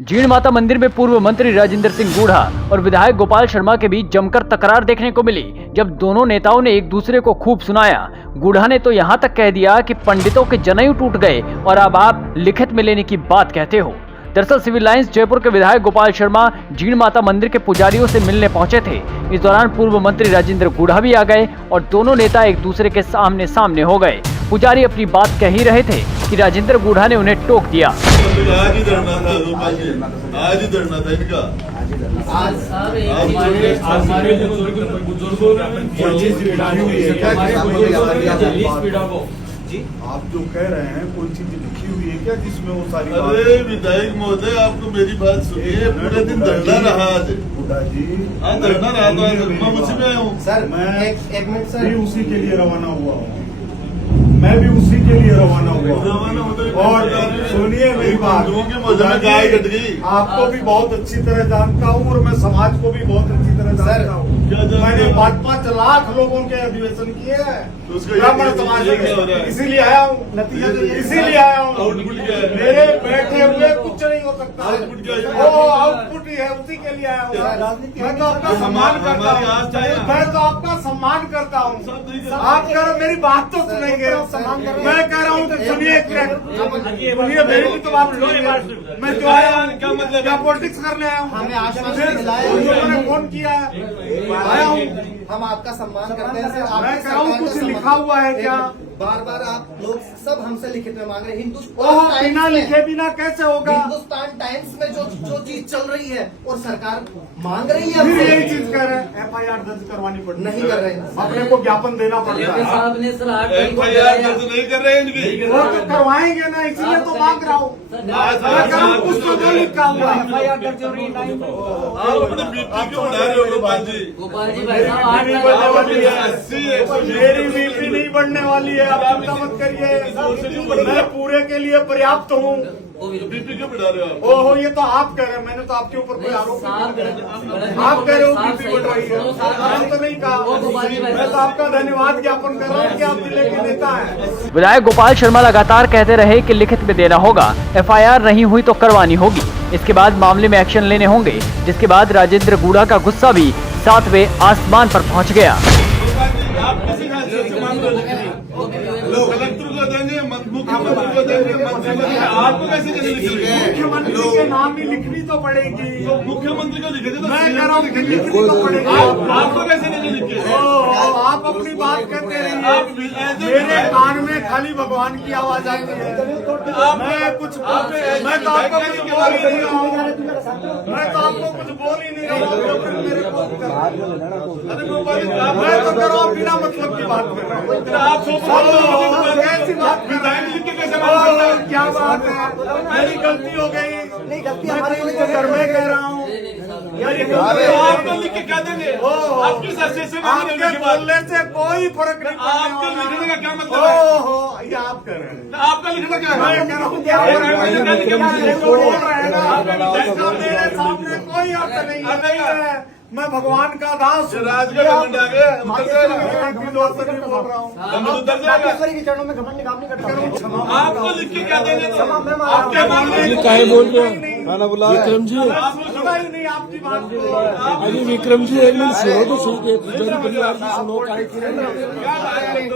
जीण माता मंदिर में पूर्व मंत्री राजेंद्र सिंह गूढ़ा और विधायक गोपाल शर्मा के बीच जमकर तकरार देखने को मिली। जब दोनों नेताओं ने एक दूसरे को खूब सुनाया। गूढ़ा ने तो यहां तक कह दिया कि पंडितों के जनेऊ टूट गए और अब आप लिखित में लेने की बात कहते हो। दरअसल सिविल लाइंस जयपुर के विधायक गोपाल शर्मा जीण माता मंदिर के पुजारियों से मिलने पहुंचे थे। इस दौरान पूर्व मंत्री राजेंद्र गूढ़ा भी आ गए और दोनों नेता एक दूसरे के सामने सामने हो गए। पुजारी अपनी बात कह ही रहे थे कि राजेंद्र गूढ़ा ने उन्हें टोक दिया। आज ही धरना था इनका। आप जो कह रहे हैं कोई चीज लिखी हुई है क्या जिसमें वो सारी? अरे विधायक महोदय, आपको मेरी बात सुनिए। पूरे दिन धरना रहा आज। जी हाँ, धरना रहा तो मैं उसी में हूँ सर। मैं एक मिनट सर, भी उसी के लिए रवाना हुआ हूँ। मैं भी उसी के लिए रवाना हुआ। और सुनिए मेरी बात, गाय कट गई। आपको भी बहुत अच्छी तरह जानता हूँ और मैं समाज को भी बहुत अच्छी तरह जानता हूँ। मैंने 5-5 लाख लोगों के अधिवेशन किए हैं ब्राह्मण समाज में, इसीलिए आया हूँ। नतीजा इसीलिए आया हूँ। मेरे बैठे हुए कुछ नहीं हो सकता। वो आउटपुट ही है, उसी के लिए आया हूँ। मैं तो आपका सम्मान करता हूँ। मैं तो आपका सम्मान करता हूँ। आप करो, मेरी बात तो सुनेंगे। मैं कह रहा हूँ सुनिए, सुनिए मेरी भी तो बात सुनिए। मैं क्यों आया हूँ? क्या मतलब? क्या पॉलिटिक्स करने आया हूँ? हमें आश्वासन दिलाया, उन्होंने फोन किया आया हूँ। हम आपका सम्मान करते हैं सर। मैं कह रहा हूँ कुछ लिखा हुआ है क्या? बार बार आप लोग सब हमसे लिखित में मांग रहे हैं। हिंदुस्तान बिना लिखे बिना कैसे होगा? हिंदुस्तान टाइम्स में जो चीज चल रही है और सरकार मांग रही है, फिर यही चीज कह रहे हैं। FIR दर्ज करवानी पड़ती है, नहीं कर रहे हैं। अपने को ज्ञापन देना पड़ता है। FIR दर्ज नहीं कर रहे हैं इनकी। वो तो करवाएंगे ना, इसलिए तो मांग रहा हूँ। कुछ तो जो लिखा हुआ आप अपने BP क्यों बढ़ा रहे हो गोपाल जी? गोपाल जी भाई साहब 8 मेरी BP नहीं बढ़ने वाली है, आप चिंता मत करिए। मैं पूरे के लिए पर्याप्त हूँ। BP क्यों बढ़ा रहे हो आप? ओहो, ये तो आप कह रहे हैं, मैंने तो आपके ऊपर कोई आरोप नहीं लगाया। आप कह रहे हो BP बढ़ रही है, मैंने तो नहीं कहा। मैं तो आपका धन्यवाद ज्ञापन कर रहा हूँ कि आप जिले के नेता हैं। विधायक गोपाल शर्मा लगातार कहते रहे कि लिखित में देना होगा, FIR नहीं हुई तो करवानी होगी। इसके बाद मामले में एक्शन लेने होंगे, जिसके बाद राजेंद्र गूढ़ा का गुस्सा भी 7वें आसमान पर पहुंच गया। कलेक्टर को देंगे, मुख्यमंत्री को देंगे, मंत्री को देंगे। आपको कैसे लिखेंगे? मुख्यमंत्री के नाम ही लिखनी तो पड़ेगी। तो मुख्यमंत्री को लिखेंगे तो मैं कह रहा हूँ कि लिखनी तो पड़ेगी। आपको कैसे नहीं लिखे? आप अपनी बात करते रहिए। मेरे कान में खाली भगवान की आवाज आती है। मैं कुछ मैं तो आपको कुछ बोल ही नहीं रहा हूँ। मैं तो आपको कुछ बोल ही नहीं रहा हूँ। मैं तो कह रहा हूँ बिना मतलब की बात कर रहा हूँ। कैसी बात कर रहे हैं? क्या बात है? मेरी गलती हो गई। नहीं, गलती मैं हमारी तो घर में कह रहा हूँ। आपको लिख के क्या देंगे? आपकी आपके बोलने से कोई फर्क नहीं पड़ता। आपके लिखने का क्या मतलब है? ओहो, ये आप कह रहे हैं। आपका लिखना क्या है? मैं कह रहा हूँ क्या बोल रहे हैं ना? इसका मेरे सामने कोई अर्थ नहीं है। मैं भगवान का दास हूँ। राजगढ़ घमंड आ गया, उतर जाएगा। बोल रहा हूँ। उतर जाएगा। के चरणों में घमंड काम नहीं करता। आपको लिख के क्या देंगे? आप क्या बोल रहे हैं? काहे बोल रहे हैं? खाना बुला विक्रम जी, आपने सुना ही नहीं आपकी बात को। अरे विक्रम जी एक मिनट सुनो तो सुन के परिवार की सुनो काहे